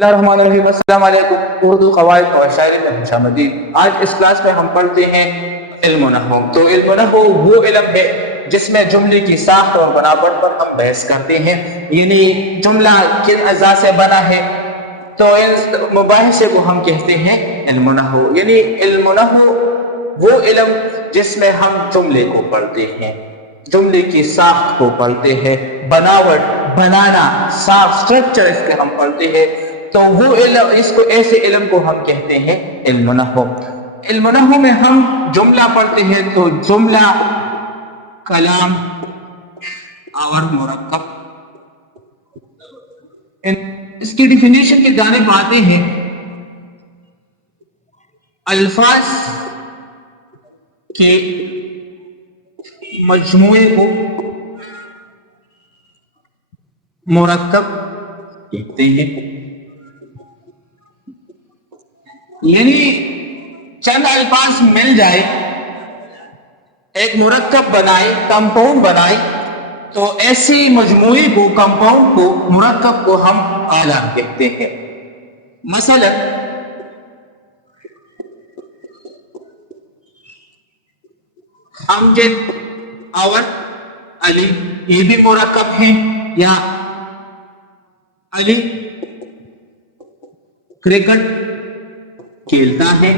बिस्मिल्लाहिर्रहमानिर्रहीम। अस्सलाम वालेकुम। उर्दू क़वाइद और शायरी में खुशामदीद। आज इस क्लास में हम पढ़ते हैं इल्म नहू। तो इल्म नहू वो इल्म है जिसमें जुमले की साख्त और बनावट पर हम बहस करते हैं, यानी जुमला किन अज़ा से बना है, तो इन मुबाहिसे को हम कहते हैं इल्म नहू। यानी इल्म नहू वो इल्म जिसमें हम जुमले को पढ़ते हैं, जुमले की साख्त को पढ़ते हैं, बनावट, बनाना, साफ स्ट्रक्चर इसके हम पढ़ते हैं, तो वो इल्म, इसको ऐसे इल्म को हम कहते हैं इल्म नहू। इल्म नहू में हम जुमला पढ़ते हैं तो जुमला, कलाम और मुरक्कब, इसकी डिफिनेशन की जानिब आते हैं। अल्फाज के मजमूए को मुरक्कब कहते हैं, यानी चंद अल्फाज मिल जाए, एक मुरक्कब बनाए, कंपाउंड बनाए, तो ऐसे मजमूए को, कंपाउंड को, मुरक्कब को हम आला कहते हैं। मसलन अमजद और अली, ये भी मुरक्कब है, या अली क्रिकेट खेलता है,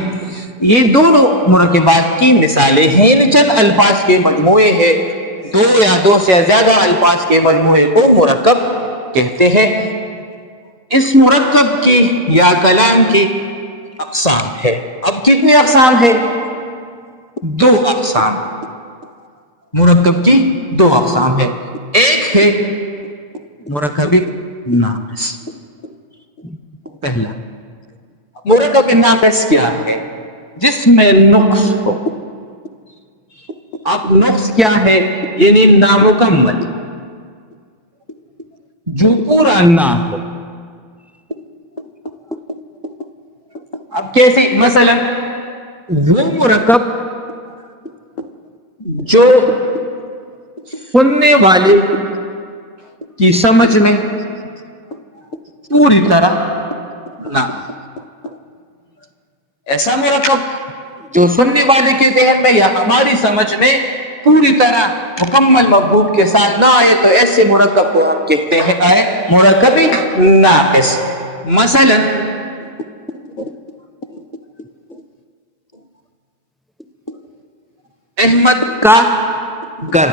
ये दोनों मुरक्कबात की मिसालें हैं। चंद अल्फाज के मजमूए हैं, दो या दो से ज्यादा अल्फाज के मजमूए को मुरक्कब कहते हैं। इस मुरक्कब की या कलाम की अक़साम है। अब कितनी अक़साम है? दो अक़साम। मुरक्कब की दो अक़साम है। एक है मुरक्कब नाक़िस। पहला मुरक्कब नाक़िस क्या है? जिसमें नुक्स हो। अब नुक्स क्या है? यानी नामुकम्मल, जो पूरा ना हो। अब कैसे? मसलन वो मुरक्कब जो सुनने वाले की समझ में पूरी तरह ना, ऐसा मुरक्कब जो सुनने वाले के ज़हन में या हमारी समझ में पूरी तरह मुकम्मल मफ़हूम के साथ ना आए, तो ऐसे मुरक्कब को हम कहते हैं मुरक्कब नाक़िस। मसलन अहमद का घर,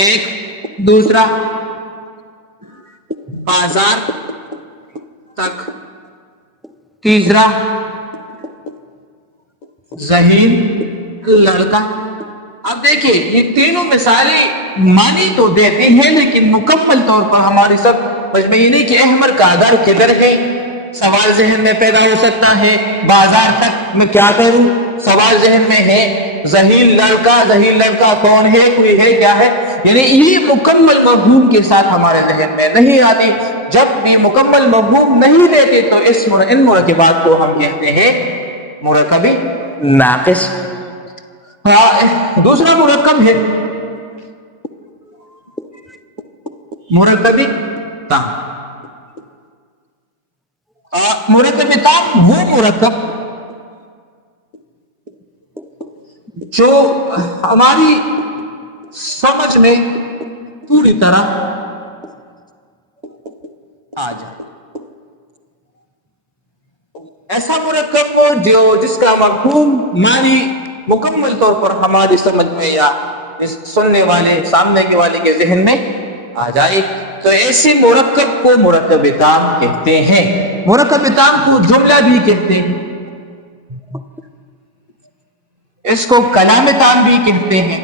एक, दूसरा बाजार तक, तीसरा ज़हीन लड़का। अब देखिए, ये तीनों मिसालें मानी तो देती हैं, लेकिन मुकम्मल तौर पर हमारी सब समझ में ये नहीं कि अहमद का घर किधर है, सवाल जहन में पैदा हो सकता है। बाजार तक मैं क्या करूं, सवाल जहन में है। ज़हीन लड़का कौन है, कोई है, क्या है, यानी ये मुकम्मल मफ़हूम के साथ हमारे जहन में नहीं आती। जब भी मुकम्मल मफ़हूम नहीं देते तो इन मुरक्कबात को हम कहते हैं मुरक्कब नाक़िस। दूसरा मुरक्कब है मुरक्कब ताम। मुरक्कब ताम वो मुरक्कब जो हमारी समझ में पूरी तरह आ जाए। ऐसा मुरक्कब जो जिसका मफ़हूम मानी मुकम्मल तौर पर हमारी समझ में या इस सुनने वाले, सामने के वाले के ज़हन में आ जाए, तो ऐसे मुरक्कब को मुरक्कब ताम कहते हैं। मुरक्कब ताम को जुमला भी कहते हैं, इसको कलाम ताम भी कहते हैं,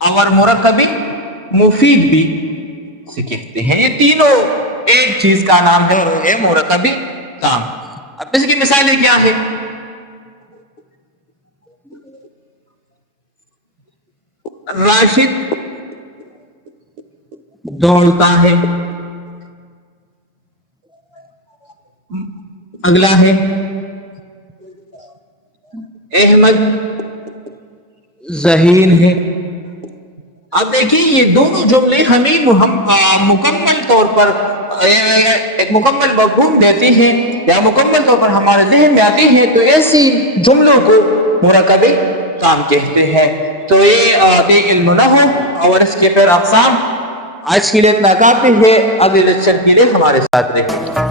और मुरक्कब मुफीद भी से कहते हैं। ये तीनों एक चीज का नाम है, वो है मुरक्कब ताम। अब इसकी मिसालें क्या है? राशिद दौड़ता है, अगला है अहमद ज़हीन है। अब देखिए ये दोनों जुमले हमें मुकम्मल तौर पर ایک مکمل مفہوم دیتی ہیں یا مکمل طور پر ہمارے ذہن میں آتی ہیں تو ایسی جملوں کو مرکب تام کہتے ہیں۔ تو یہ علم نحو اور اس کے پھر اقسام۔ آج کے لیے اتنا کافی ہے، اگلے لیکچر کے لیے ہمارے ساتھ رہیں۔